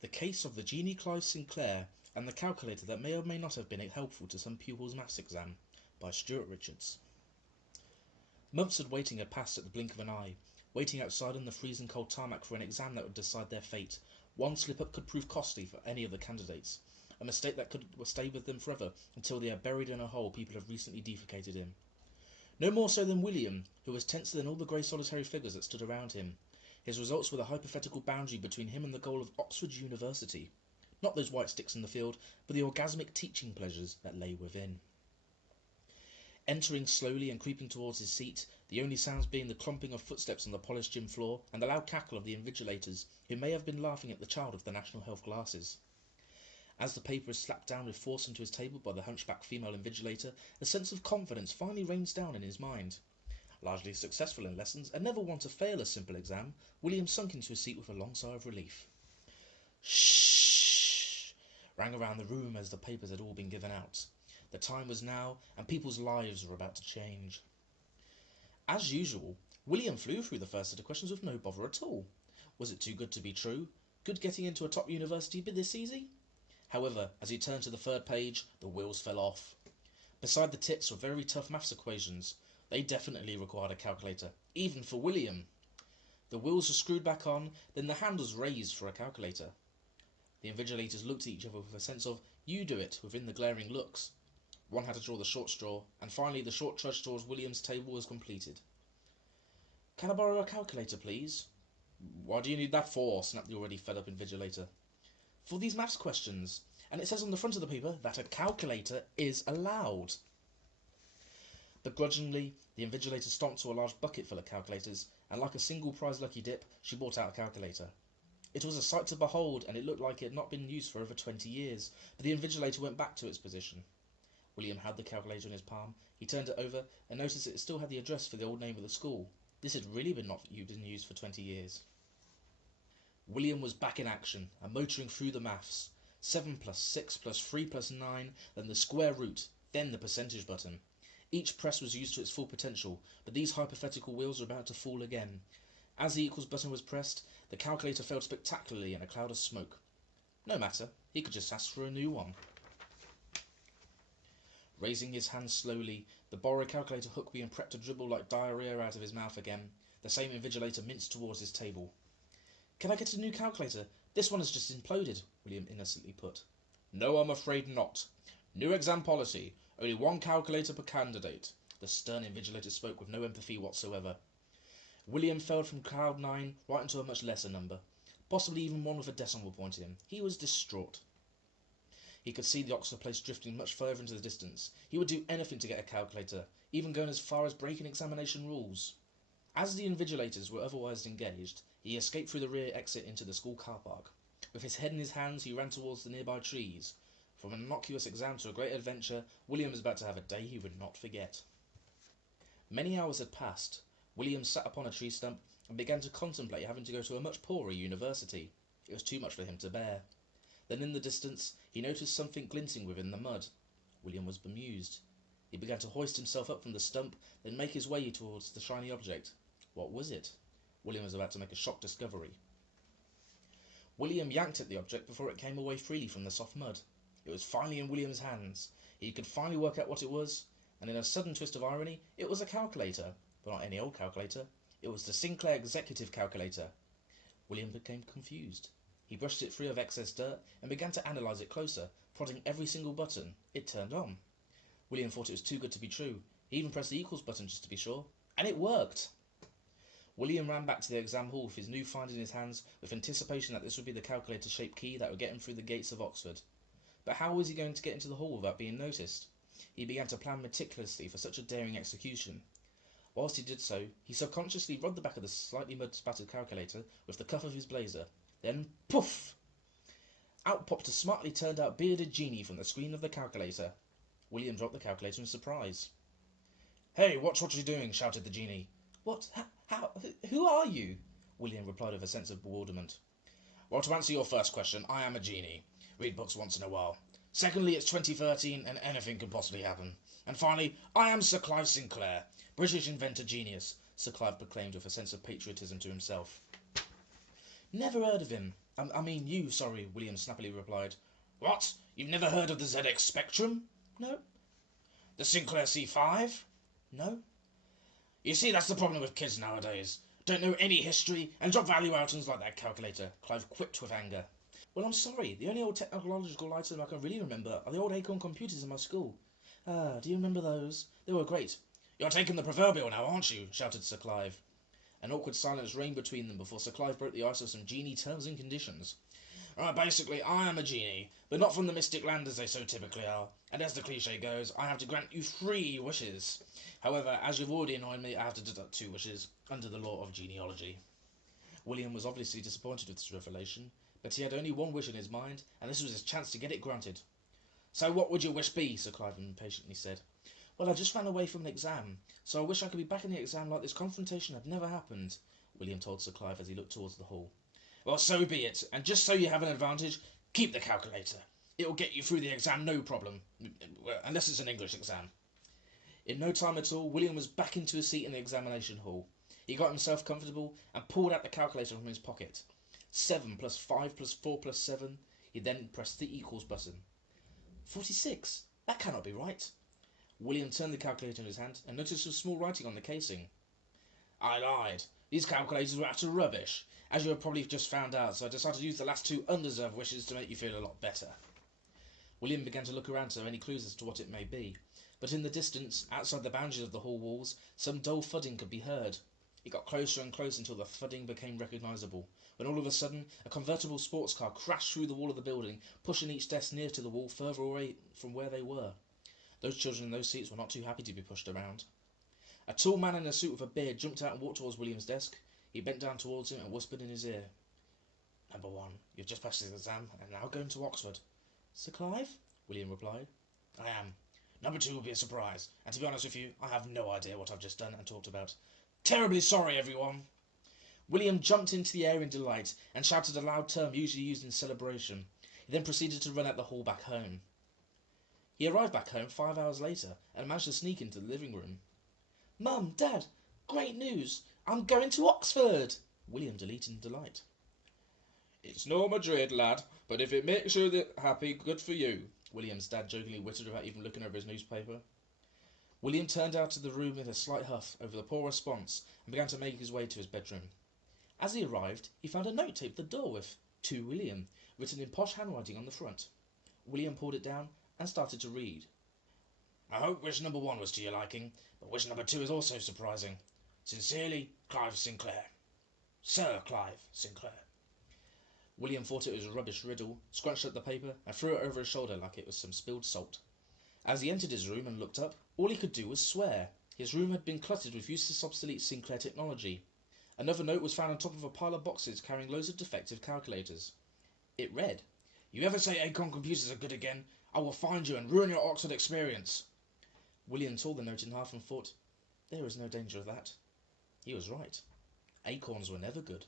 The Case of the Genie Clive Sinclair and the Calculator That May or May Not Have Been Helpful to Some Pupils' Maths Exam by Stuart Richards. Months of waiting had passed at the blink of an eye, waiting outside on the freezing cold tarmac for an exam that would decide their fate. One slip-up could prove costly for any of the candidates, a mistake that could stay with them forever until they are buried in a hole people have recently defecated in. No more so than William, who was tenser than all the grey solitary figures that stood around him. His results were the hypothetical boundary between him and the goal of Oxford University. Not those white sticks in the field, but the orgasmic teaching pleasures that lay within. Entering slowly and creeping towards his seat, the only sounds being the clumping of footsteps on the polished gym floor and the loud cackle of the invigilators, who may have been laughing at the child of the National Health glasses. As the paper is slapped down with force into his table by the hunchback female invigilator, a sense of confidence finally rains down in his mind. Largely successful in lessons, and never one to fail a simple exam, William sunk into his seat with a long sigh of relief. Shh! Rang around the room as the papers had all been given out. The time was now, and people's lives were about to change. As usual, William flew through the first set of questions with no bother at all. Was it too good to be true? Could getting into a top university be this easy? However, as he turned to the third page, the wheels fell off. Beside the tits were very tough maths equations. They definitely required a calculator, even for William. The wheels were screwed back on, then the hand was raised for a calculator. The invigilators looked at each other with a sense of "you do it" within the glaring looks. One had to draw the short straw, and finally the short trudge towards William's table was completed. "Can I borrow a calculator, please?" "What do you need that for?" snapped the already fed-up invigilator. "For these maths questions, and it says on the front of the paper that a calculator is allowed." Begrudgingly, the invigilator stomped to a large bucket full of calculators, and like a single prize lucky dip, she brought out a calculator. It was a sight to behold, and it looked like it had not been used for over 20 years, but the invigilator went back to its position. William held the calculator in his palm. He turned it over and noticed it still had the address for the old name of the school. This had really been used for 20 years. William was back in action, and motoring through the maths. 7 plus 6 plus 3 plus 9, then the square root, then the percentage button. Each press was used to its full potential, but these hypothetical wheels were about to fall again. As the equals button was pressed, the calculator failed spectacularly in a cloud of smoke. No matter, he could just ask for a new one. Raising his hand slowly, the borrowed calculator hook being prepped to dribble like diarrhea out of his mouth again, the same invigilator minced towards his table. "Can I get a new calculator? This one has just imploded," William innocently put. "No, I'm afraid not. New exam policy. Only one calculator per candidate." The stern invigilator spoke with no empathy whatsoever. William fell from cloud 9 right into a much lesser number, possibly even one with a decimal point in him. He was distraught. He could see the Oxford place drifting much further into the distance. He would do anything to get a calculator, even going as far as breaking examination rules. As the invigilators were otherwise engaged, he escaped through the rear exit into the school car park. With his head in his hands, he ran towards the nearby trees. From an innocuous exam to a great adventure, William was about to have a day he would not forget. Many hours had passed. William sat upon a tree stump and began to contemplate having to go to a much poorer university. It was too much for him to bear. Then in the distance he noticed something glinting within the mud. William was bemused. He began to hoist himself up from the stump, then make his way towards the shiny object. What was it? William was about to make a shock discovery. William yanked at the object before it came away freely from the soft mud. It was finally in William's hands. He could finally work out what it was, and in a sudden twist of irony, it was a calculator. But not any old calculator. It was the Sinclair Executive Calculator. William became confused. He brushed it free of excess dirt and began to analyse it closer, prodding every single button. It turned on. William thought it was too good to be true. He even pressed the equals button just to be sure, and it worked. William ran back to the exam hall with his new find in his hands, with anticipation that this would be the calculator-shaped key that would get him through the gates of Oxford. But how was he going to get into the hall without being noticed? He began to plan meticulously for such a daring execution. Whilst he did so, he subconsciously rubbed the back of the slightly mud-spattered calculator with the cuff of his blazer. Then, poof! Out popped a smartly turned-out bearded genie from the screen of the calculator. William dropped the calculator in surprise. "Hey, watch what you're doing!" shouted the genie. "What? How? Who are you?" William replied with a sense of bewilderment. "Well, to answer your first question, I am a genie. Read books once in a while. Secondly, it's 2013 and anything could possibly happen. And finally, I am Sir Clive Sinclair, British inventor genius," Sir Clive proclaimed with a sense of patriotism to himself. "Never heard of him. I mean you, sorry, William snappily replied. What? You've never heard of the ZX Spectrum? No. The Sinclair C5? No. You see, that's the problem with kids nowadays. Don't know any history and drop value items like that calculator, Clive quipped with anger. Well, I'm sorry. The only old technological item I can really remember are the old Acorn computers in my school. Ah, do you remember those? They were great. You're taking the proverbial now, aren't you? Shouted Sir Clive. An awkward silence reigned between them before Sir Clive broke the ice with some genie terms and conditions. Right, basically, I am a genie, but not from the mystic land as they so typically are. And as the cliche goes, I have to grant you 3 wishes. However, as you've already annoyed me, I have to deduct 2 wishes, under the law of genealogy. William was obviously disappointed with this revelation, but he had only one wish in his mind, and this was his chance to get it granted. So what would your wish be? Sir Clive impatiently said. Well, I just ran away from an exam, so I wish I could be back in the exam like this confrontation had never happened, William told Sir Clive as he looked towards the hall. Well, so be it, and just so you have an advantage, keep the calculator. It will get you through the exam, no problem, unless it's an English exam. In no time at all, William was back into his seat in the examination hall. He got himself comfortable and pulled out the calculator from his pocket. 7 plus 5 plus 4 plus 7. He then pressed the equals button. 46. That cannot be right. William turned the calculator in his hand and noticed some small writing on the casing. I lied. These calculators were utter rubbish, as you have probably just found out, so I decided to use the last 2 undeserved wishes to make you feel a lot better. William began to look around for any clues as to what it may be, but in the distance, outside the boundaries of the hall walls, some dull thudding could be heard. It got closer and closer until the thudding became recognisable, when all of a sudden a convertible sports car crashed through the wall of the building, pushing each desk near to the wall further away from where they were. Those children in those seats were not too happy to be pushed around. A tall man in a suit with a beard jumped out and walked towards William's desk. He bent down towards him and whispered in his ear. "Number 1, you've just passed this exam and are now going to Oxford." "Sir Clive?" William replied. "I am. Number 2 will be a surprise, and to be honest with you, I have no idea what I've just done and talked about. Terribly sorry, everyone." William jumped into the air in delight and shouted a loud term usually used in celebration. He then proceeded to run out the hall back home. He arrived back home 5 hours later and managed to sneak into the living room. "Mum, Dad, great news! I'm going to Oxford!" William deleted in delight. "It's no Madrid, lad, but if it makes you happy, good for you," William's dad jokingly wittered without even looking over his newspaper. William turned out of the room in a slight huff over the poor response and began to make his way to his bedroom. As he arrived, he found a note taped at the door with "To William" written in posh handwriting on the front. William pulled it down and started to read. "I hope wish number 1 was to your liking, but wish number 2 is also surprising. Sincerely, Clive Sinclair. Sir Clive Sinclair." William thought it was a rubbish riddle, scrunched up the paper and threw it over his shoulder like it was some spilled salt. As he entered his room and looked up, all he could do was swear. His room had been cluttered with useless obsolete Sinclair technology. Another note was found on top of a pile of boxes carrying loads of defective calculators. It read, "You ever say Acorn computers are good again, I will find you and ruin your Oxford experience." William tore the note in half and thought, there is no danger of that. He was right. Acorns were never good.